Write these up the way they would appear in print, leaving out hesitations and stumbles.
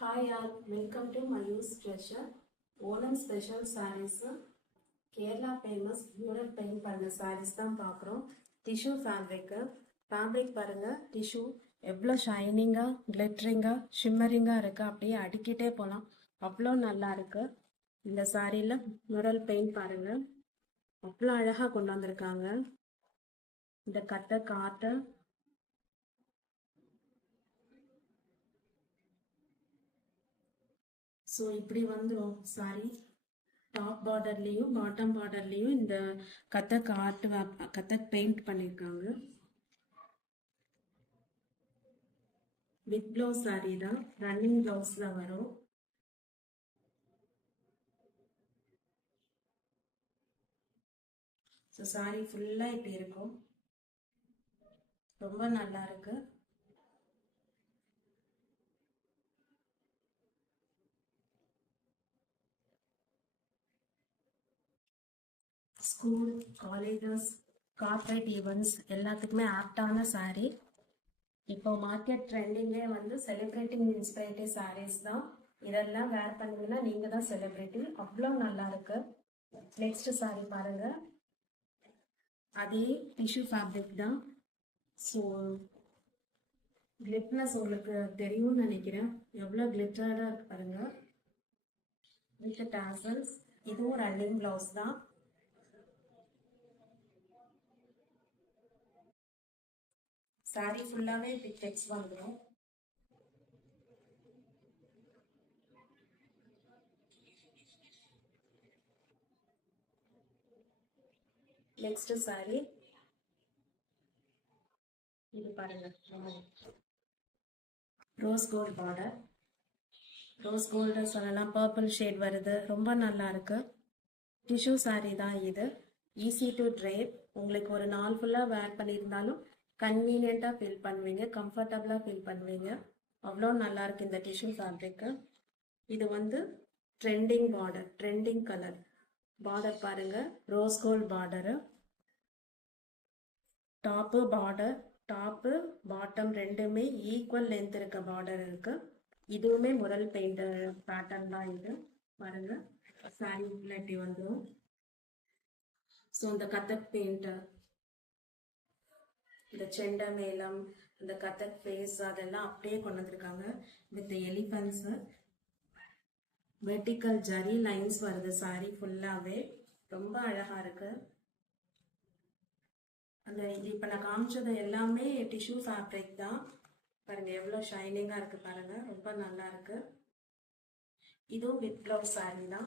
Hi all, welcome to Mayur's Treasure. Onam special sarees, Kerala famous mural paint பண்ண sarees தான் பார்க்குறோம். Tissue fabric பாருங்க, tissue எவ்வளோ ஷைனிங்காக கிளிட்டரிங்காக ஷிம்மரிங்காக இருக்குது. அப்படியே அடிக்கிட்டே போகலாம், அவ்வளோ நல்லா இருக்கு. இந்த சாரியில் முரல் பெயிண்ட் பாருங்க, அவ்வளோ அழகாக கொண்டு வந்திருக்காங்க. இந்த கட்டை காட்டை ஸோ இப்படி வந்துடும் சாரி. டாப் பார்டர்லேயும் பாட்டம் பார்டர்லேயும் இந்த கதக் ஆர்ட் கதக் பெயிண்ட் பண்ணியிருக்காங்க. வித் ப்ளவுஸ் சாரி தான், ரன்னிங் ப்ளவுஸில் வரும். ஸோ சாரி ஃபுல்லாக இப்படி இருக்கும், ரொம்ப நல்லா இருக்கு. ஸ்கூல், காலேஜஸ், கார்ப்பரேட் ஈவெண்ட்ஸ் எல்லாத்துக்குமே ஆப்டான சாரீ. இப்போ மார்க்கெட் ட்ரெண்டிங்கே வந்து செலிப்ரிட்டிங் இன்ஸ்பைரேட்டிவ் சாரீஸ் தான். இதெல்லாம் வேர் பண்ணீங்கன்னா நீங்கள் தான் செலிப்ரிட்டி, அவ்வளோ நல்லா இருக்கு. நெக்ஸ்ட் சாரீ பாருங்க, அதே டிஷ்யூ ஃபேப்ரிக் தான். ஸோ கிளிட்னஸ் உங்களுக்கு தெரியும்னு நினைக்கிறேன், எவ்வளோ கிளிட்டராக இருக்கு பாருங்க. வித் டாசல்ஸ், இதுவும் ரன்னிங் ப்ளவுஸ் தான். சாரி ஃபுல்லாகவே இப்படி டெக்ஸ்ட் வந்துடும். நெக்ஸ்ட் சாரி இது பாருங்க, rose gold border. Rose gold சொல்லலாம், பர்பிள் ஷேட் வருது, ரொம்ப நல்லா இருக்கு. டிஷ்யூ சாரி தான் இது, ஈஸி டு ட்ரேப். உங்களுக்கு ஒரு நாள் ஃபுல்லாக வேர் பண்ணியிருந்தாலும் கன்வீனியண்ட்டாக ஃபீல் பண்ணுவீங்க, கம்ஃபர்டபுளாக ஃபீல் பண்ணுவீங்க. அவ்வளோ நல்லா இருக்கு இந்த டிஷ்யூ ஃபேப்ரிக்கு. இது வந்து trending border, trending colour border பாருங்க, rose gold border. Top border, top bottom ரெண்டுமே ஈக்குவல் லென்த் இருக்க பார்டர் இருக்கு. இதுவுமே முரல் பெயிண்ட் பேட்டர்ன் தான் இது பாருங்க. சாரி இப்படி வந்துடும். ஸோ இந்த கதக் பெயிண்ட், இந்த செண்ட மேளம், இந்த கதக் ஃபேஸ் அதெல்லாம் அப்படியே கொண்டு வந்திருக்காங்க. With elephants, vertical zari lines வருது சாரி ஃபுல்லாகவே, ரொம்ப அழகா இருக்கு. அந்த இது இப்போ நான் காமிச்சது எல்லாமே டிஷ்யூ ஃபேப்ரிக் தான். பாருங்க எவ்வளோ ஷைனிங்காக இருக்கு பாருங்க, ரொம்ப நல்லா இருக்கு. இதுவும் வித் ப்ளவுஸ் சாரி தான்.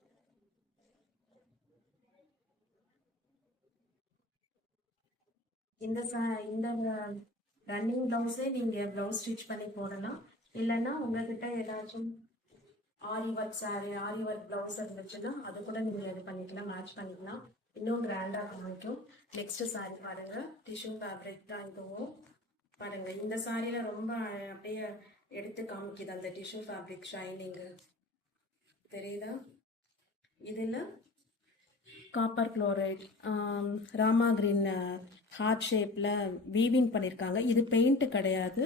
இந்த ரன்னிங் ப்ளவுஸே நீங்கள் ப்ளவுஸ் ஸ்டிச் பண்ணி போடலாம். இல்லைன்னா உங்ககிட்ட ஏதாச்சும் ஆரி ஒர்க் சாரி, ஆரி ஒர்க் ப்ளவுஸ் இருந்துச்சுன்னா அது கூட நீங்கள் இது பண்ணிக்கலாம், மேட்ச் பண்ணிக்கலாம், இன்னும் கிராண்டாக காமிக்கும். நெக்ஸ்ட் சாரி பாருங்க, டிஷ்யூ ஃபேப்ரிக் தான் இதுவும். பாருங்க இந்த சாரியில ரொம்ப அப்படியே எடுத்து காமிக்குது அந்த டிஷ்யூ ஃபேப்ரிக் ஷைனிங்கு, தெரியுதா? இதில் copper chloride, Rama green heart ஷேப்பில் வீவிங் பண்ணியிருக்காங்க. இது பெயிண்ட் கிடையாது,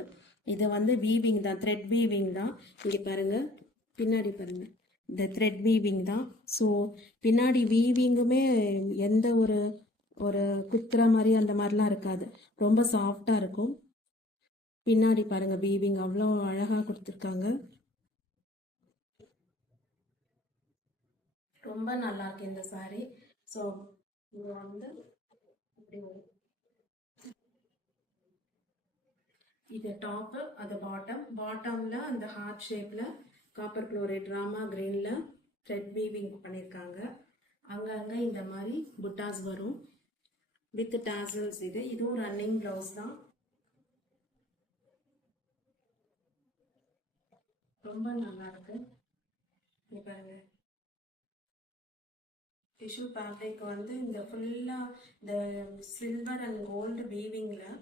இது வந்து வீவிங் தான், த்ரெட் வீவிங் தான். இங்கே பாருங்கள், பின்னாடி பாருங்கள், இந்த த்ரெட் வீவிங் தான். ஸோ பின்னாடி வீவிங்குமே எந்த ஒரு ஒரு குத்துற மாதிரி அந்த மாதிரிலாம் இருக்காது, ரொம்ப சாஃப்டாக இருக்கும். பின்னாடி பாருங்கள் வீவிங் அவ்வளோ அழகாக கொடுத்துருக்காங்க, ரொம்ப நல்லா இருக்கு இந்த சாரி. ஸோ இது வந்து இப்படி இது டாப்பு, அது பாட்டமில் அந்த ஹார்ட் ஷேப்பில் காப்பர் குளோரைட் ராமா கிரீனில் த்ரெட் வீவிங் பண்ணியிருக்காங்க. அங்கங்கே இந்த மாதிரி புட்டாஸ் வரும் வித் டாசல்ஸ். இதுவும் ரன்னிங் ப்ளவுஸ் தான், ரொம்ப நல்லா இருக்கு. இங்க பாருங்க, டிஷ்யூ ஃபேப்ரிக் வந்து இந்த ஃபுல்லாக இந்த சில்வர் அண்ட் கோல்டு வீவிங்கில்,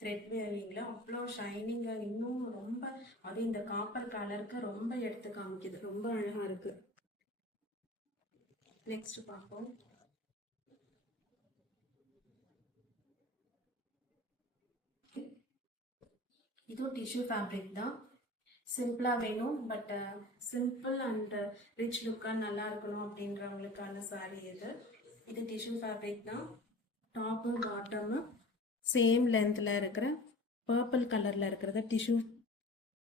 த்ரெட் வீவிங்கில் அவ்வளோ ஷைனிங்காக, இன்னும் ரொம்ப அது இந்த காப்பர் கலருக்கு ரொம்ப எடுத்து காமிக்குது, ரொம்ப அழகாக இருக்கு. நெக்ஸ்ட் பார்ப்போம். இதுவும் டிஷ்யூ ஃபேப்ரிக் தான், சிம்பிளாக வேணும் பட் சிம்பிள் அண்ட் ரிச் லுக்காக நல்லா இருக்கணும் அப்படின்றவங்களுக்கான சாரீ இது. இது டிஷ்யூ ஃபேப்ரிக் தான். டாப்பு பாட்டமு சேம் லென்த்தில் இருக்கிற பர்பிள் கலரில் இருக்கிறது டிஷ்யூ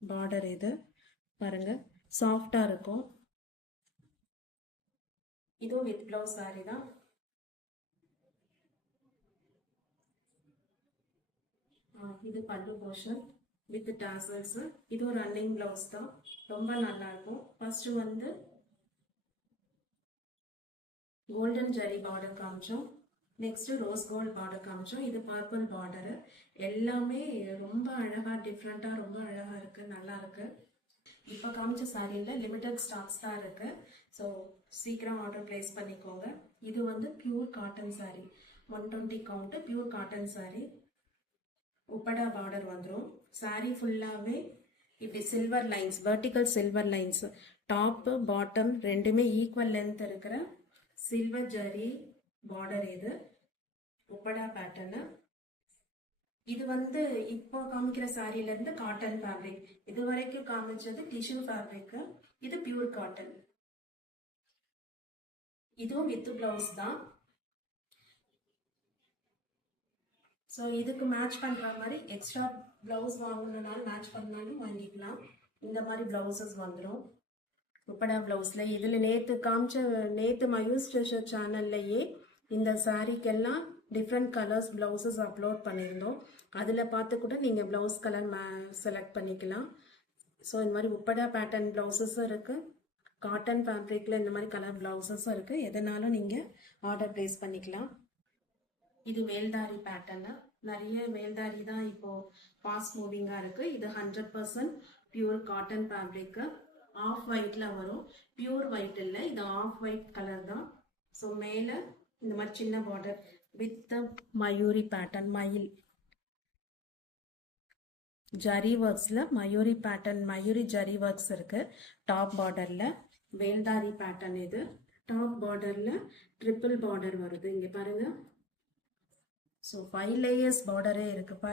பார்டர். இது பாருங்கள் சாஃப்டாக இருக்கும். இதுவும் வித் ப்ளவுஸ் சாரீ தான். இது பல்லு போர்ஷன் வித் டாசல்ஸ். இது ஒரு ரன்னிங் பிளவுஸ் தான், ரொம்ப நல்லா இருக்கும். ஃபர்ஸ்ட் வந்து கோல்டன் ஜரி பார்டர் காமிச்சோம், நெக்ஸ்ட் ரோஸ் கோல்ட் பார்டர் காமிச்சோம். இது பர்பிள் பார்டர். எல்லாமே ரொம்ப அழகா டிஃப்ரெண்டா ரொம்ப அழகா இருக்கு, நல்லா இருக்கு. இப்போ காமிச்ச சாரியில் லிமிடெட் ஸ்டாக்ஸ் தான் இருக்கு, ஸோ சீக்கிரம் ஆர்டர் பிளேஸ் பண்ணிக்கோங்க. இது வந்து pure cotton sari, 120 count pure cotton sari. Uppada border வந்துடும். சாரீ ஃபுல்லாகவே இப்படி silver lines, vertical silver lines, top bottom ரெண்டுமே ஈக்குவல் லென்த் இருக்கிற சில்வர் ஜரி பார்டர். இது உப்படா பேட்டர்னு. இது வந்து இப்போ காமிக்கிற சாரியிலேருந்து காட்டன் ஃபேப்ரிக். இது வரைக்கும் காமிச்சது டிஷ்யூ ஃபேப்ரிக், இது பியூர் காட்டன். இதுவும் வித் பிளவுஸ் தான். ஸோ இதுக்கு மேட்ச் பண்ணுற மாதிரி எக்ஸ்ட்ரா ப்ளவுஸ் வாங்கணுன்னாலும் மேட்ச் பண்ணாலும் வாங்கிக்கலாம். இந்த மாதிரி ப்ளவுசஸ் வந்துடும் உப்படா ப்ளவுஸில். இதில் நேற்று மயூஸ் ட்ரெஷர் சேனல்லையே இந்த சாரீக்கெல்லாம் டிஃப்ரெண்ட் கலர்ஸ் ப்ளவுசஸ் அப்லோட் பண்ணியிருந்தோம். அதில் பார்த்து கூட நீங்கள் ப்ளவுஸ் கலர் செலக்ட் பண்ணிக்கலாம். ஸோ இந்த மாதிரி உப்படா பேட்டர்ன் ப்ளவுசஸும் இருக்குது, காட்டன் ஃபேப்ரிக்கில் இந்த மாதிரி கலர் ப்ளவுசஸும் இருக்குது. எதனாலும் நீங்கள் ஆர்டர் ப்ளேஸ் பண்ணிக்கலாம். இது மேல்தாரி பேட்டர்னு. நிறைய மேல்தாரி தான் இப்போது ஃபாஸ்ட் மூவிங்காக இருக்குது. இது 100% பியூர் காட்டன் ஃபேப்ரிக்கு. ஆஃப் ஒயிட்டில் வரும், பியூர் ஒயிட் இல்லை, இது ஆஃப் ஒயிட் கலர் தான். ஸோ மேலே இந்த மாதிரி சின்ன பார்டர் வித் மயூரி பேட்டர்ன், மயில் ஜரி ஒர்க்ஸில் மயூரி பேட்டர்ன், மயூரி ஜரி ஒர்க்ஸ் இருக்குது டாப் பார்டரில். வேல்தாரி பேட்டர்ன் இது. டாப் பார்டரில் ட்ரிபிள் பார்டர் வருது, இங்கே பாருங்கள். ஸோ 5 லேயர்ஸ் பார்டரே இருக்குது,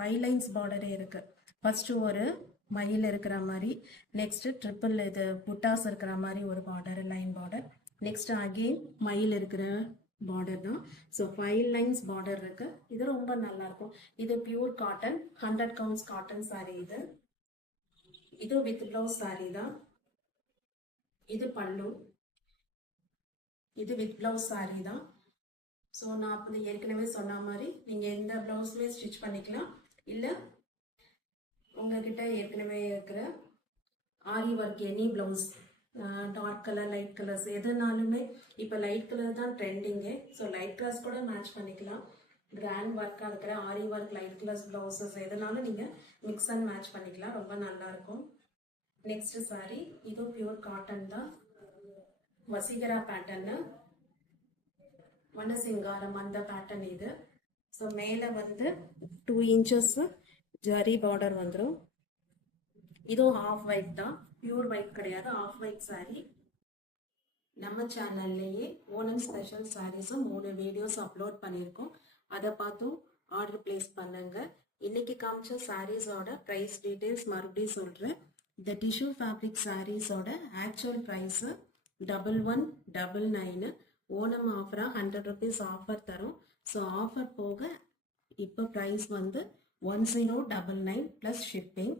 5 லைன்ஸ் பார்டரே இருக்குது. ஃபஸ்ட்டு ஒரு மயில் இருக்கிற மாதிரி, நெக்ஸ்ட்டு ட்ரிப்பிள் இது புட்டாஸ் இருக்கிற மாதிரி ஒரு border, line border. Next again மயில் இருக்கிற பார்டர் தான். ஸோ 5 லைன்ஸ் பார்டர் இருக்குது. இது ரொம்ப நல்லாயிருக்கும். இது pure cotton, 100 counts cotton sari. இது வித் ப்ளவுஸ் சாரீ தான். இது பல்லு, இது வித் ப்ளவுஸ் சாரீ தான். ஸோ நான் அப்போ ஏற்கனவே சொன்ன மாதிரி நீங்கள் எந்த ப்ளவுஸுமே ஸ்டிச் பண்ணிக்கலாம், இல்லை உங்ககிட்ட ஏற்கனவே இருக்கிற aari work any blouse, dark colour light colours எதுனாலுமே. இப்போ லைட் கலர் தான் ட்ரெண்டிங்கு, ஸோ லைட் கலர்ஸ் கூட மேட்ச் பண்ணிக்கலாம். கிராண்ட் ஒர்க்காக இருக்கிற aari work light colours blouses எதுனாலும் நீங்கள் மிக்ஸ் அண்ட் மேட்ச் பண்ணிக்கலாம், ரொம்ப நல்லாயிருக்கும். நெக்ஸ்ட் சாரீ, இதுவும் பியூர் காட்டன் தான், வசீகரா பேட்டர்னு, வனசிங்காரம் அந்த பேட்டர்ன் இது. ஸோ மேலே வந்து 2 inches ஜரி பார்டர் வந்துடும். இதுவும் ஆஃப் ஒயிட் தான், பியூர் ஒயிட் கிடையாது, ஆஃப் ஒயிட் சாரீ. நம்ம சேனல்லையே ஓணம் ஸ்பெஷல் சாரீஸும் 3 வீடியோஸ் அப்லோட் பண்ணியிருக்கோம், அதை பார்த்தும் ஆர்டர் பிளேஸ் பண்ணுங்க. இன்னைக்கு காமிச்ச சாரீஸோட ப்ரைஸ் டீட்டெயில்ஸ் மறுபடியும் சொல்கிறேன். இந்த டிஷ்யூ ஃபேப்ரிக் சாரீஸோட ஆக்சுவல் ப்ரைஸு 1199. ஓணம் ஆஃபராக 100 rupees ஆஃபர் தரும். ஸோ ஆஃபர் போக இப்போ ப்ரைஸ் வந்து 1099 ப்ளஸ் ஷிப்பிங்.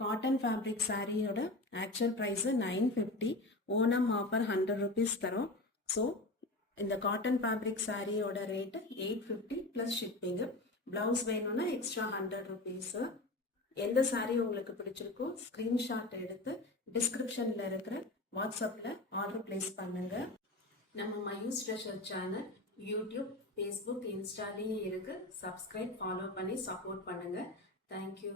காட்டன் ஃபேப்ரிக் சாரியோட actual price 950, Onam offer 100 rupees தரும். ஸோ இந்த காட்டன் ஃபேப்ரிக் சாரியோட ரேட்டு 850 ப்ளஸ் ஷிப்பிங்கு. ப்ளவுஸ் வேணும்னா எக்ஸ்ட்ரா 100 rupees. எந்த சாரீ உங்களுக்கு பிடிச்சிருக்கோ ஸ்க்ரீன்ஷாட் எடுத்து டிஸ்கிரிப்ஷனில் இருக்கிற வாட்ஸ்அப்பில் ஆர்டர் பிளேஸ் பண்ணுங்கள். நம்ம மயூஸ் ட்ரெஷர் சேனல் யூடியூப், ஃபேஸ்புக், இன்ஸ்டாலேயும் இருக்குது. சப்ஸ்கிரைப், ஃபாலோ பண்ணி சப்போர்ட் பண்ணுங்கள். தேங்க்யூ.